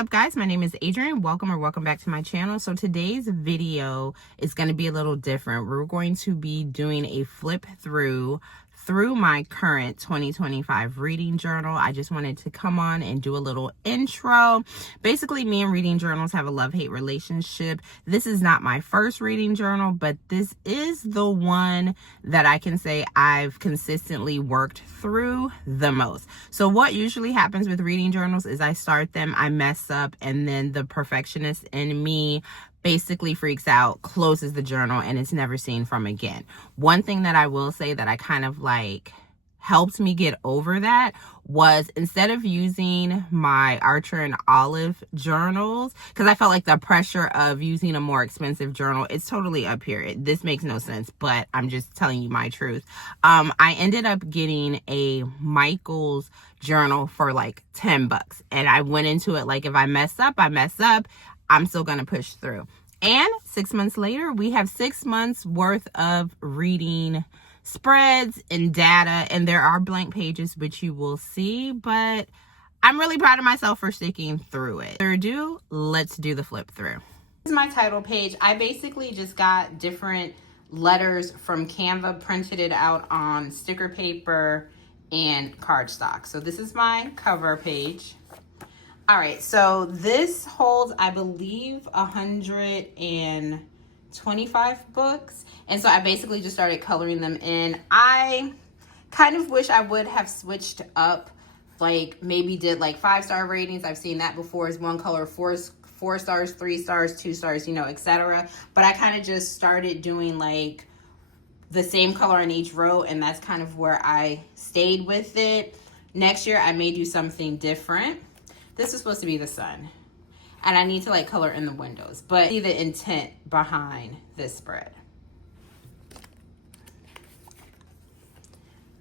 up, guys? My name is Adrienne. Welcome back to my channel. So today's video is going to be a little different. We're going to be doing a flip through my current 2025 reading journal. I just wanted to come on and do a little intro. Basically, me and reading journals have a love-hate relationship. This is not my first reading journal, but this is the one that I can say I've consistently worked through the most. So what usually happens with reading journals is I start them, I mess up, and then the perfectionist in me basically freaks out, closes the journal, and it's never seen from again. One thing that I will say that I kind of helped me get over that was, instead of using my Archer and Olive journals, because I felt like the pressure of using a more expensive journal, it's totally up here. This makes no sense, but I'm just telling you my truth. I ended up getting a Michaels journal for like $10, and I went into it like, if I mess up, I mess up. I'm still going to push through. And 6 months later, we have 6 months worth of reading spreads and data, and there are blank pages, which you will see, but I'm really proud of myself for sticking through it. Further ado, let's do the flip through. This is my title page. I basically just got different letters from Canva, printed it out on sticker paper and cardstock. So this is my cover page. All right, so this holds, I believe, 125 books. And so I basically just started coloring them in. I kind of wish I would have switched up, like maybe did like 5-star ratings. I've seen that before, as one color, four stars, 3 stars, 2 stars, you know, etc. But I kind of just started doing like the same color in each row, and that's kind of where I stayed with it. Next year, I may do something different. This is supposed to be the sun, and I need to like color in the windows, but see the intent behind this spread.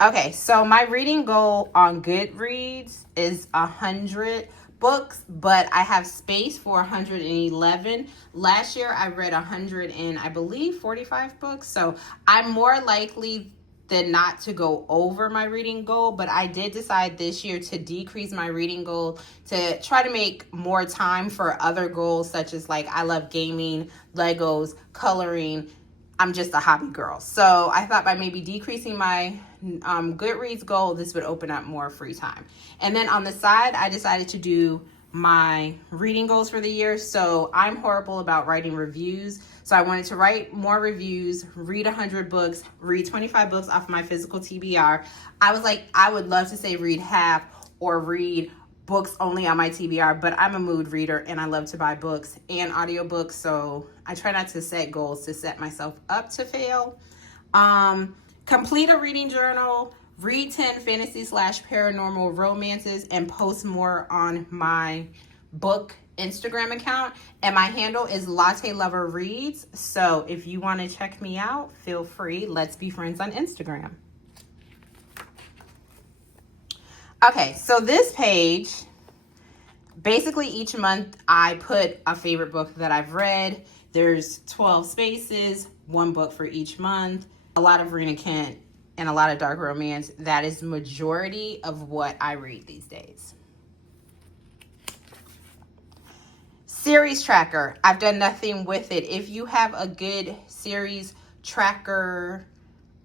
Okay, so my reading goal on Goodreads is 100 books, but I have space for 111. Last year I read 100 and I believe 45 books, so I'm more likely than not to go over my reading goal, but I did decide this year to decrease my reading goal to try to make more time for other goals, such as like I love gaming, Legos, coloring. I'm just a hobby girl. So I thought by maybe decreasing my Goodreads goal, this would open up more free time. And then on the side, I decided to do my reading goals for the year. So I'm horrible about writing reviews. So I wanted to write more reviews, read 100 books, read 25 books off my physical TBR. I was like, I would love to say read half or read books only on my TBR, but I'm a mood reader and I love to buy books and audiobooks. So I try not to set goals to set myself up to fail. Complete a reading journal, read 10 fantasy/paranormal romances, and post more on my book Instagram account. And my handle is Latte Lover Reads. So if you want to check me out, feel free. Let's be friends on Instagram. Okay, so this page, basically each month I put a favorite book that I've read. There's 12 spaces, 1 book for each month. A lot of Rena Kent and a lot of dark romance. That is the majority of what I read these days. Series tracker. I've done nothing with it. If you have a good series tracker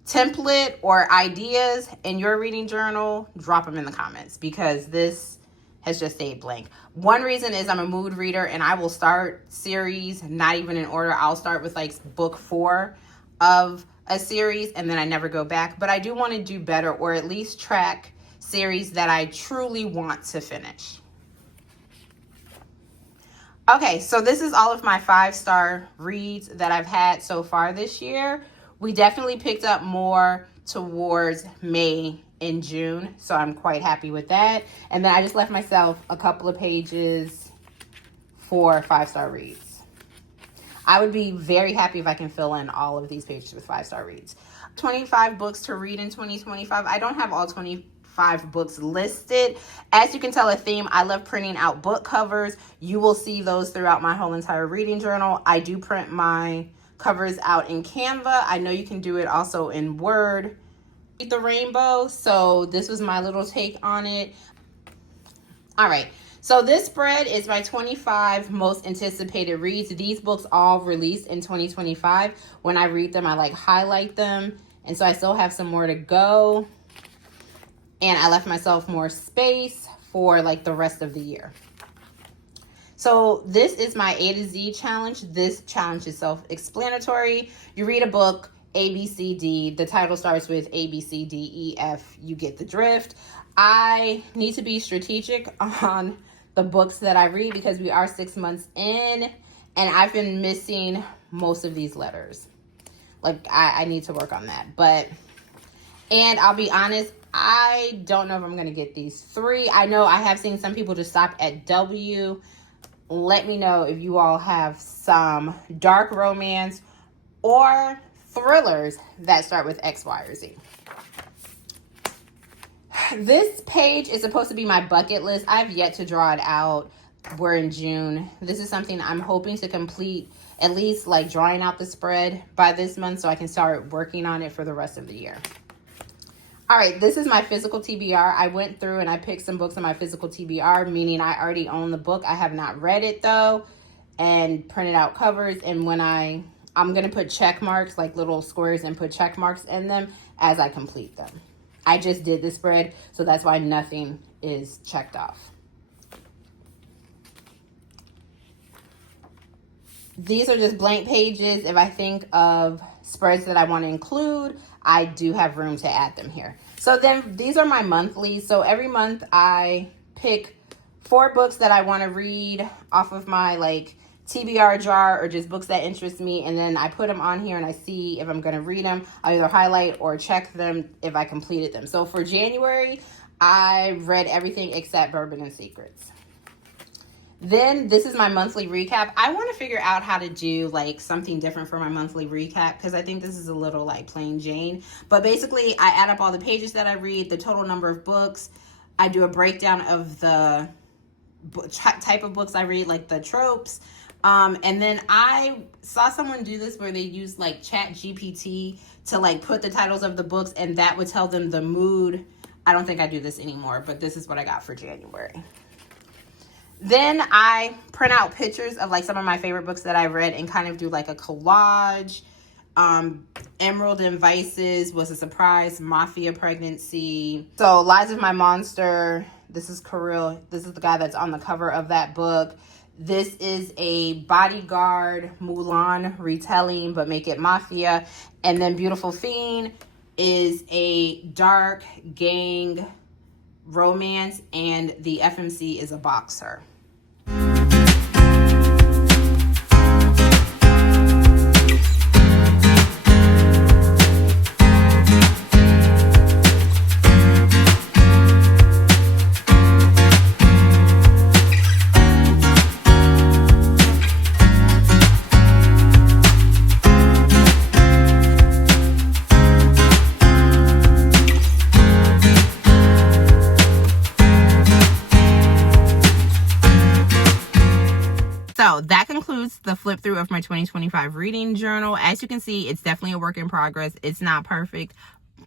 template or ideas in your reading journal, drop them in the comments, because this has just stayed blank. One reason is I'm a mood reader and I will start series not even in order. I'll start with like book 4 of a series and then I never go back. But I do want to do better, or at least track series that I truly want to finish. Okay, so this is all of my 5-star reads that I've had so far this year. We definitely picked up more towards May and June, so I'm quite happy with that. And then I just left myself a couple of pages for 5-star reads. I would be very happy if I can fill in all of these pages with 5-star reads. 25 books to read in 2025. I don't have all 25 books listed. As you can tell, a theme, I love printing out book covers. You will see those throughout my whole entire reading journal. I do print my covers out in Canva. I know you can do it also in Word. The rainbow, so this was my little take on it. All right, So this spread is my 25 most anticipated reads. These books all released in 2025. When I read them, I like highlight them. And so I still have some more to go. And I left myself more space for like the rest of the year. So this is my A to Z challenge. This challenge is self-explanatory. You read a book, A, B, C, D. The title starts with A, B, C, D, E, F. You get the drift. I need to be strategic on the books that I read because we are 6 months in and I've been missing most of these letters. Like I need to work on that. And I'll be honest, I don't know if I'm going to get these 3. I know I have seen some people just stop at W. Let me know if you all have some dark romance or thrillers that start with X, Y, or Z. This page is supposed to be my bucket list. I've yet to draw it out. We're in June. This is something I'm hoping to complete, at least like drawing out the spread by this month so I can start working on it for the rest of the year. All right, this is my physical TBR. I went through and I picked some books on my physical TBR, meaning I already own the book. I have not read it though, and printed out covers. And when I'm going to put check marks, like little squares, and put check marks in them as I complete them. I just did the spread, so that's why nothing is checked off. These are just blank pages. If I think of spreads that I want to include, I do have room to add them here. So then these are my monthlies. So every month I pick 4 books that I want to read off of my like TBR jar or just books that interest me. And then I put them on here and I see if I'm going to read them. I'll either highlight or check them if I completed them. So for January, I read everything except Bourbon and Secrets. Then this is my monthly recap. I want to figure out how to do like something different for my monthly recap because I think this is a little like plain Jane. But basically I add up all the pages that I read, the total number of books. I do a breakdown of the type of books I read, like the tropes. And then I saw someone do this where they use like Chat GPT to like put the titles of the books and that would tell them the mood. I don't think I do this anymore, but this is what I got for January. Then I print out pictures of like some of my favorite books that I read and kind of do like a collage. Emerald and Vices was a surprise. Mafia Pregnancy. So Lies of My Monster. This is Kirill. This is the guy that's on the cover of that book. This is a Bodyguard Mulan retelling, but make it mafia. And then Beautiful Fiend is a dark gang romance, and the FMC is a boxer. So that concludes the flip through of my 2025 reading journal. As you can see, it's definitely a work in progress. It's not perfect,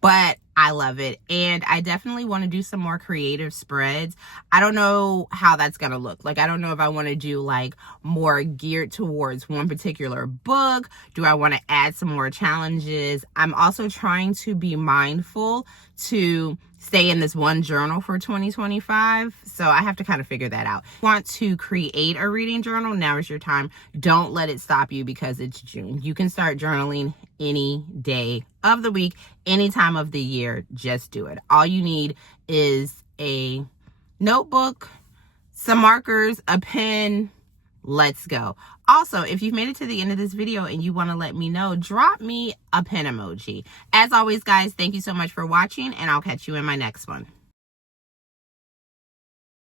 but I love it. And I definitely want to do some more creative spreads. I don't know how that's going to look. Like, I don't know if I want to do like more geared towards one particular book. Do I want to add some more challenges? I'm also trying to be mindful to stay in this one journal for 2025. So I have to kind of figure that out. If you want to create a reading journal, now is your time. Don't let it stop you because it's June. You can start journaling any day of the week, any time of the year. Just do it. All you need is a notebook, some markers, a pen. Let's go. Also, if you've made it to the end of this video and you want to let me know, drop me a pen emoji. As always, guys, thank you so much for watching, and I'll catch you in my next one.